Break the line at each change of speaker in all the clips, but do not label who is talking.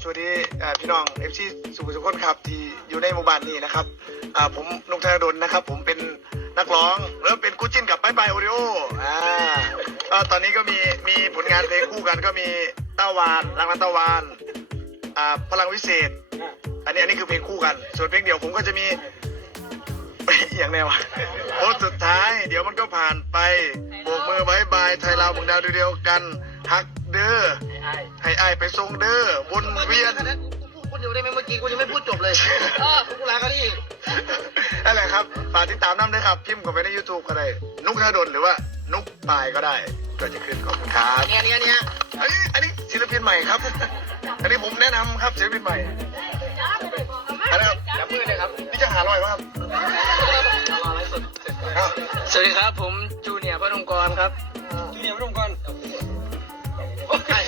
วัสดีพี่น้องเอฟซีสุขุมสุขคนครับที่อยู่ในหมู่บ้านนี้นะครับผมนุกธนดลนะครับผมเป็นนักร้องแล้วเป็นคู่จิ้นกับบ๊ายบายโอริโอก็ตอนนี้ก็มีผลงานเพลงคู่กันก็มีเต้าวานรักนันเต้าวานพลังวิเศษอันนี้คือเพลงคู่กันส่วนเพลงเดี่ยวผมก็จะมีอย่างแนวโอ้สุดท้ายเดี๋ยวมันก็ผ่านไปโบกมือบายบายไทยลาวบงดาวเดียวกันฮักเด้อให้ไอไปทรงเด้อวนเวียน
พูดเดียวได้ไหมเมื่อกี้กูยังไม่พูดจบเลยกูลากันอีก
นั่นแหละครับฝากติดตามน้ำด้วยครับพิมพ์เข้าไปใน YouTube ก็ได้นุกธนดลหรือว่านุกปายก็ได้ก็จะขึ้นขอบคุณครับ
อัน
นี้ศิลปินใหม่ครับอันนี้ผมแนะนำครับศิลปินใหม่อันนี้ครับ
อย่าพูดเลยครับ
นี่จะหาลอยมั้งครับ
สวัสดีครับผมจูเนียร์พนมกรครับจูเนียร์พนมกรค่าย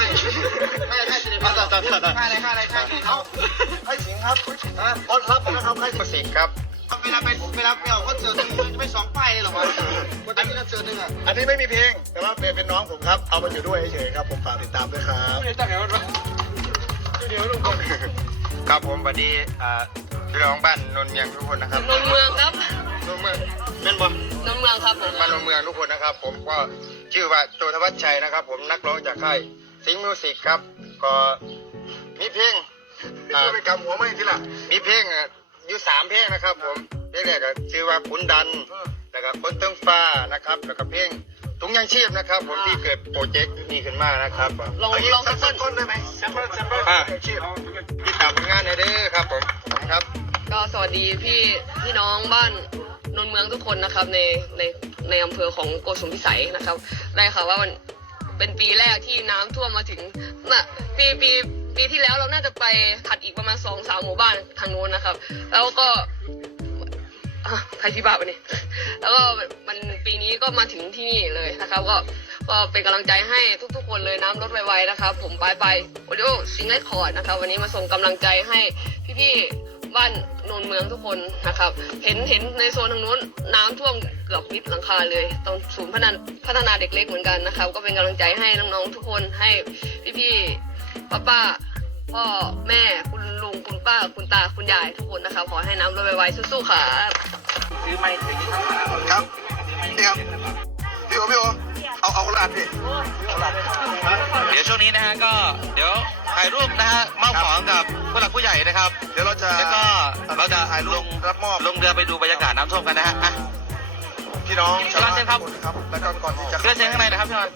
เอาไอ้สิงครับบอลรับนะครับไอ้สิงครับ
เวลาไปเอาคอนเสิร์ตนึงจะไม่2 ป้ายเลยหรอวะวันนี้คอนเสิร์ตนึงอ่ะ
อันนี้ไม่มีเพลงแต่ว่าเป็นน้องผมครับเอามาอยู่ด้วยเฉยๆครับผมฝากติดตามด้วยครับ
ไม่ได้ตั้งไงวะจูเนียร์พนมกร
ครับผมสวัสดีพี่น้องบ้านนนเมืองทุกคนนะครับ
นนเมืองครับ
นนเมืองเป็นบ่
นนเมืองครับผม
บ้านนนเมืองทุกคนนะครับผมก็ชื่อว่าโจทวัชชัยนะครับผมนักร้องจากค่ายสิงห์มิวสิกครับก็มีเพลง
ไปกำหัวไม่ทีละ
มีเพลงอยู่3 เพลงนะครับผมเพลงแรกก็ชื่อว่าขุนดันแล้วก็บนเตื้องฟ้านะครับแล้วก็เพลงถุงยังชีพนะครับผมที่เกิดโปรเจกต์นี้ขึ้นมานะครับ
ลอง
สักคนได้ไหมแซมเปิลชีพ
ติดตามผลงานได้ด้วยครับผมครับ
ก็สวัสดีพี่น้องบ้านนนเมืองทุกคนนะครับในอำเภอของโกสุมพิสัยนะครับได้ค่ะว่ามันเป็นปีแรกที่น้ำท่วมมาถึงปีที่แล้วเราน่าจะไปถัดอีกประมาณ2-3 หมู่บ้านทางโน้นนะครับแล้วก็ใครที่บ้าไปนี่แล้วก็มันปีนี้ก็มาถึงที่นี่เลยนะครับก็เป็นกำลังใจให้ทุกๆคนเลยน้ำลดไวๆนะครับผมไปโอริโอซิงเกิลคอร์ดนะครับวันนี้มาส่งกำลังใจให้พี่ๆบ้านโนนเมืองทุกคนนะครับเห็นในโซนทางนู้นน้ำท่วมเกือบมิดหลังคาเลยตรงศูนย์พัฒนาเด็กเล็กเหมือนกันนะครับก็เป็นกำลังใจให้น้องๆทุกคนให้พี่ๆป้าพ่อแม่คุณลุงคุณป้าคุณตาคุณยายทุกคนนะครับขอให้น้ำลดไวๆสู้ๆครับ
ซื้อไม้ถือ
ครับนี่ครับพี่โอเอาคนละอันพี่
เดี๋ยวช่วงนี้นะฮะก็เดี๋ยวถ่ายรูปนะฮะมอบของกับผู้หลักผู้ใหญ่นะครับ
เดี๋ยวเราจะ
ถ่ายรูป
รับมอบ
ลงเรือไปดูบรรยากาศน้ำท่วมกันนะฮะ
พี่น้อง
ชาวบ้านครับ
แล้วก่อนที่จะ
เชิญข้างในนะครับพี่น้อง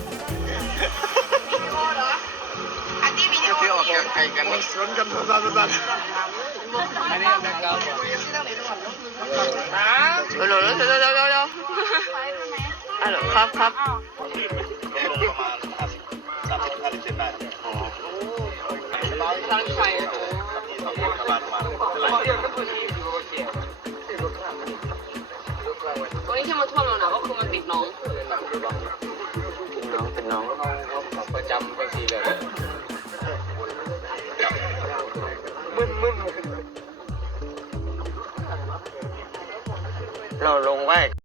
ที่ออกไก่กัน
สนกันสั้น
อันนี้แบงค์เรา
เร็วครับทางชัยวันนี้ที่มาท่วมเราหนาก็คือมันติดน้อง
เป็นน้อง
ประจำไปทีเลย
เราลงไว้